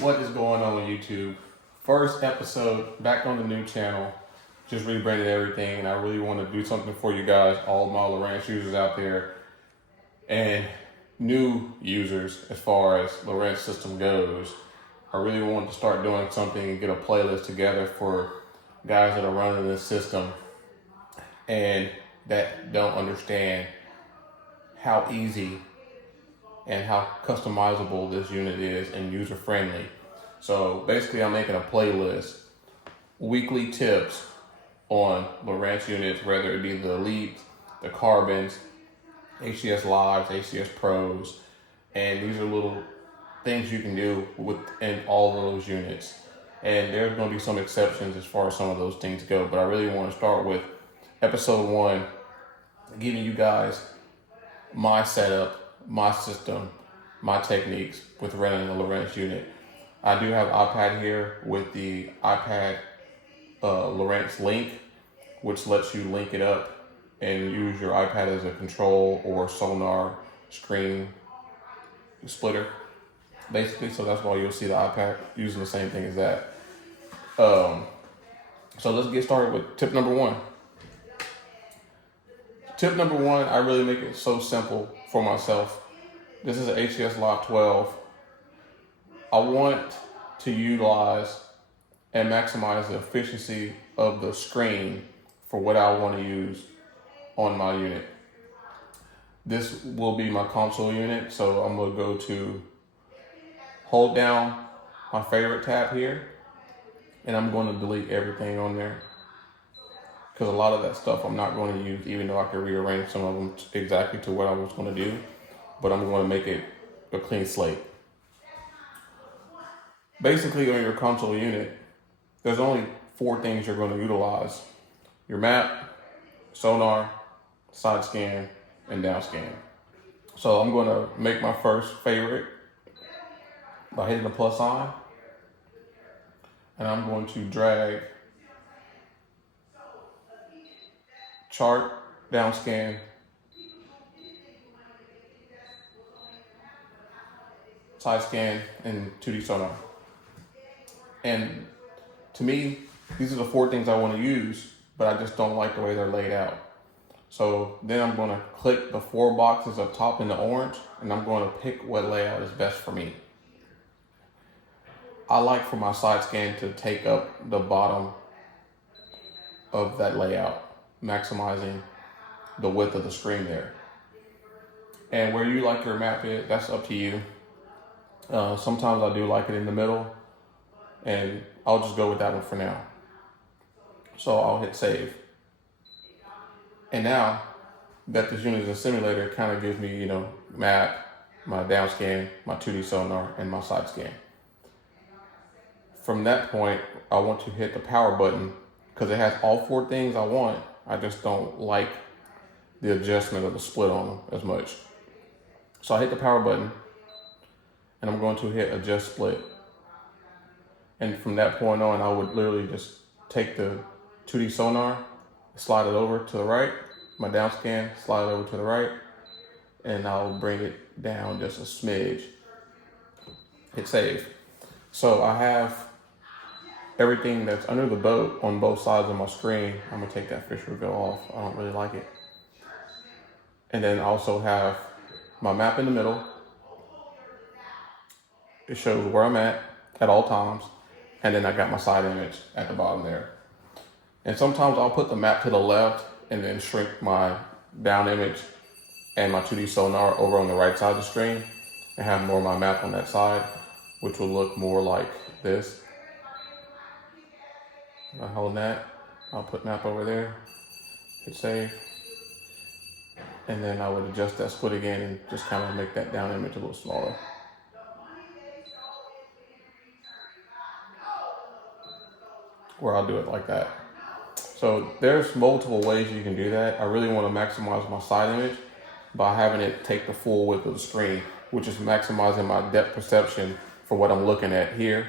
What is going on YouTube? First episode back on the new channel. Just rebranded everything, and I really want to do something for you guys, all my Lowrance users out there, and new users as far as Lowrance system goes. I really want to start doing something and get a playlist together for guys that are running this system and that don't understand how easy and how customizable this unit is and user friendly. So basically I'm making a playlist, weekly tips on Lowrance units, whether it be the Elites, the Carbons, HCS Lives, HCS Pros, and these are little things you can do within all of those units. And there's going to be some exceptions as far as some of those things go, but I really want to start with episode 1, giving you guys my setup, my system, my techniques with running a Lowrance unit. I do have iPad here with the iPad Lowrance link, which lets you link it up and use your iPad as a control or sonar screen splitter, basically. So that's why you'll see the iPad using the same thing as that. So let's get started with tip number 1. Tip number 1, I really make it so simple for myself. This is an HCS Live 12. I want to utilize and maximize the efficiency of the screen for what I want to use on my unit. This will be my console unit, so I'm going to go to hold down my favorite tab here, and I'm going to delete everything on there, because a lot of that stuff I'm not going to use, even though I can rearrange some of them exactly to what I was going to do, but I'm going to make it a clean slate. Basically, on your console unit, there's only 4 things you're going to utilize: your map, sonar, side scan, and down scan. So I'm going to make my first favorite by hitting the plus sign, and I'm going to drag chart, down scan, side scan, and 2D sonar. And to me, these are the 4 things I want to use, but I just don't like the way they're laid out. So then I'm going to click the 4 boxes up top in the orange, and I'm going to pick what layout is best for me. I like for my side scan to take up the bottom of that layout, maximizing the width of the screen there. And where you like your map is, that's up to you. Sometimes I do like it in the middle, and I'll just go with that one for now. So I'll hit save. And now that this unit is a simulator, it kind of gives me, map, my down scan, my 2D sonar, and my side scan. From that point, I want to hit the power button because it has all 4 things I want. I just don't like the adjustment of the split on them as much. So I hit the power button, and I'm going to hit adjust split. And from that point on, I would literally just take the 2D sonar, slide it over to the right, my down scan, slide it over to the right, and I'll bring it down just a smidge. Hit save. So I have everything that's under the boat on both sides of my screen. I'm gonna take that fish reveal off. I don't really like it. And then I also have my map in the middle. It shows where I'm at all times. And then I got my side image at the bottom there. And sometimes I'll put the map to the left and then shrink my down image and my 2D sonar over on the right side of the screen and have more of my map on that side, which will look more like this. I hold that, I'll put map over there, hit save, and then I would adjust that split again and just kind of make that down image a little smaller. Where I'll do it like that. So there's multiple ways you can do that. I really want to maximize my side image by having it take the full width of the screen, which is maximizing my depth perception for what I'm looking at here.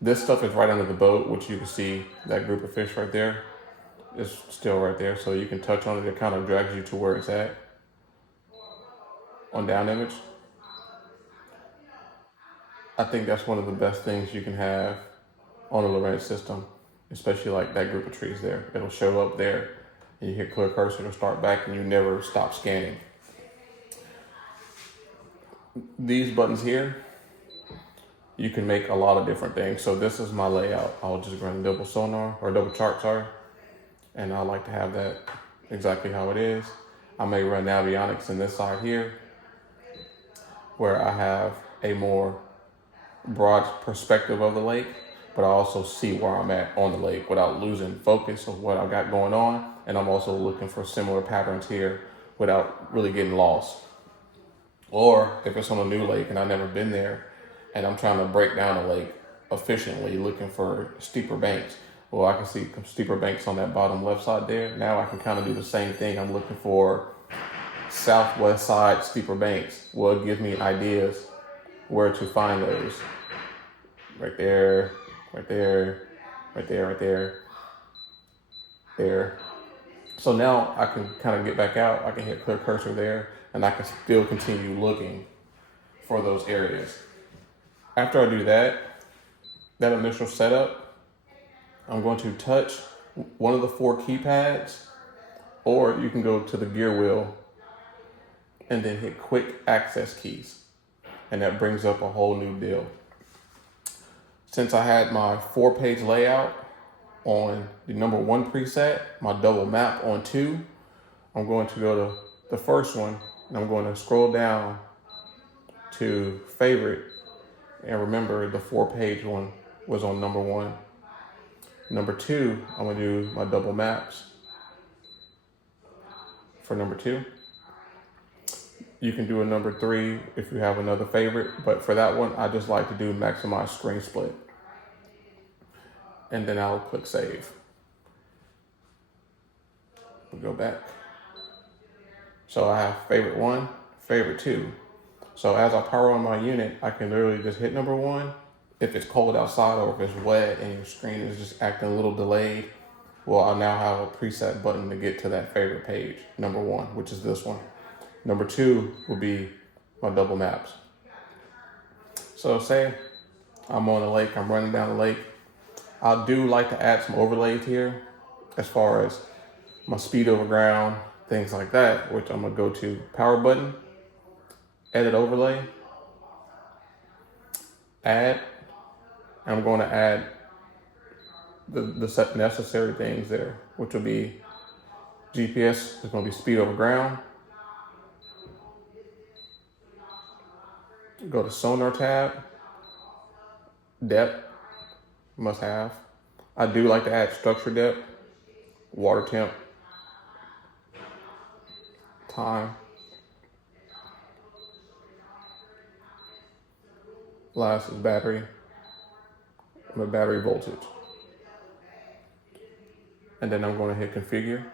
This stuff is right under the boat, which you can see that group of fish right there is still right there. So you can touch on it. It kind of drags you to where it's at on down image. I think that's one of the best things you can have on a Lowrance system, especially like that group of trees there. It'll show up there and you hit clear cursor to start back and you never stop scanning. These buttons here, you can make a lot of different things. So this is my layout. I'll just run double sonar or double chart, sorry. And I like to have that exactly how it is. I may run navionics in this side here where I have a more broad perspective of the lake, but I also see where I'm at on the lake without losing focus of what I got going on. And I'm also looking for similar patterns here without really getting lost. Or if it's on a new lake and I've never been there and I'm trying to break down a lake efficiently looking for steeper banks, well, I can see steeper banks on that bottom left side there. Now I can kind of do the same thing. I'm looking for southwest side steeper banks. Well, it gives me ideas where to find those. Right there, right there, right there, right there, there. So now I can kind of get back out. I can hit clear cursor there and I can still continue looking for those areas. After I do that initial setup, I'm going to touch one of the 4 keypads, or you can go to the gear wheel and then hit quick access keys. And that brings up a whole new deal. Since I had my 4-page layout on the number 1 preset, my double map on 2, I'm going to go to the first one and I'm going to scroll down to favorite. And remember, the 4-page one was on number 1. Number 2, I'm going to do my double maps for number 2. You can do a number 3 if you have another favorite, but for that one, I just like to do maximize screen split. And then I'll click save. We'll go back. So I have favorite 1, favorite 2. So as I power on my unit, I can literally just hit number 1. If it's cold outside or if it's wet and your screen is just acting a little delayed, well, I now have a preset button to get to that favorite page, number 1, which is this one. Number 2 will be my double maps. So say I'm on a lake, I'm running down the lake. I do like to add some overlays here as far as my speed over ground, things like that, which I'm gonna go to power button, edit overlay, add. I'm going to add the set necessary things there, which will be GPS is going to be speed over ground. Go to sonar tab, depth, must have. I do like to add structure depth, water temp, time. Last is battery. The battery voltage. And then I'm going to hit configure.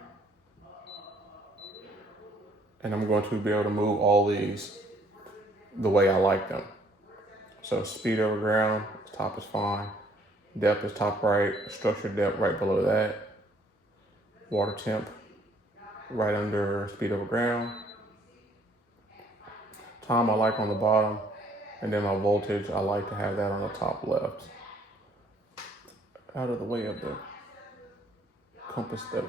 And I'm going to be able to move all these the way I like them. So speed over ground, top is fine. Depth is top right, structure depth right below that. Water temp right under speed over ground. Time I like on the bottom. And then my voltage, I like to have that on the top left. Out of the way of the compass though.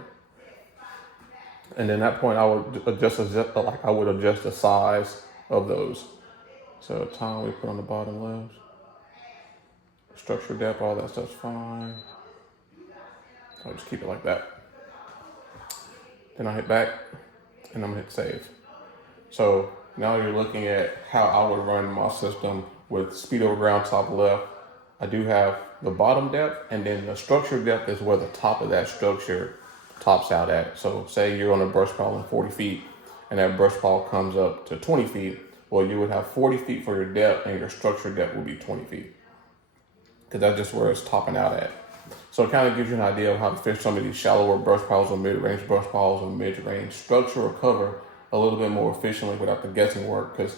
And then at that point I would adjust the size of those. So time we put on the bottom left. Structure depth, all that stuff's fine. I'll just keep it like that. Then I hit back and I'm gonna hit save. So now you're looking at how I would run my system with speed over ground top left. I do have the bottom depth, and then the structure depth is where the top of that structure tops out at. So say you're on a brush pile in 40 feet and that brush pile comes up to 20 feet. Well, you would have 40 feet for your depth and your structure depth would be 20 feet. Because that's just where it's topping out at. So it kind of gives you an idea of how to fish some of these shallower brush piles or mid-range brush piles or mid-range structure or cover a little bit more efficiently without the guessing work. Because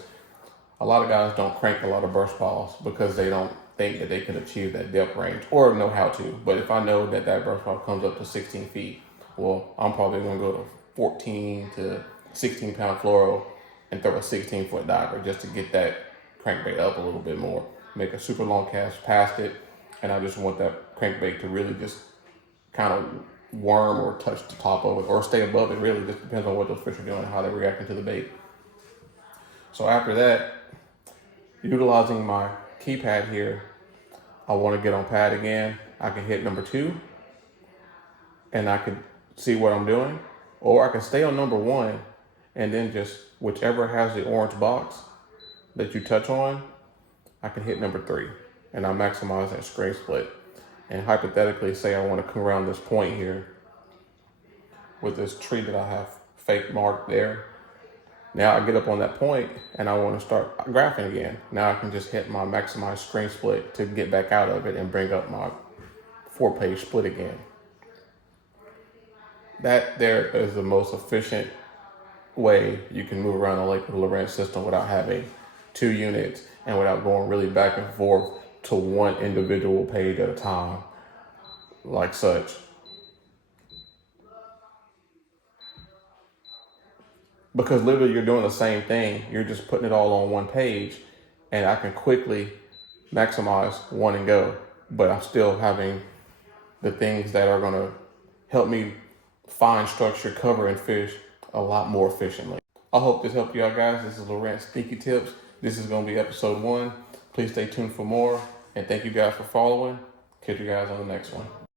a lot of guys don't crank a lot of brush piles because they don't think that they can achieve that depth range or know how to. But if I know that that brush pile comes up to 16 feet, well, I'm probably going to go to 14 to 16 pound fluoro and throw a 16-foot diver just to get that crankbait up a little bit more. Make a super long cast past it, and I just want that crankbait to really just kind of worm or touch the top of it or stay above it. Really just depends on what those fish are doing and how they're reacting to the bait. So after that, utilizing my keypad here, I want to get on pad again. I can hit number 2 and I can see what I'm doing, or I can stay on number 1 and then just whichever has the orange box that you touch on, I can hit number 3 and I maximize that string split. And hypothetically, say I want to come around this point here with this tree that I have fake marked there. Now I get up on that point and I want to start graphing again. Now I can just hit my maximize string split to get back out of it and bring up my 4-page split again. That there is the most efficient way you can move around the lake with the Lowrance system without having 2 units and without going really back and forth to one individual page at a time, like such. Because literally you're doing the same thing, you're just putting it all on one page, and I can quickly maximize one and go, but I'm still having the things that are gonna help me find structure, cover, and fish a lot more efficiently. I hope this helped you out, guys. This is Lowrance Sneaky Tips. This is gonna be episode 1. Please stay tuned for more, and thank you guys for following. Catch you guys on the next one.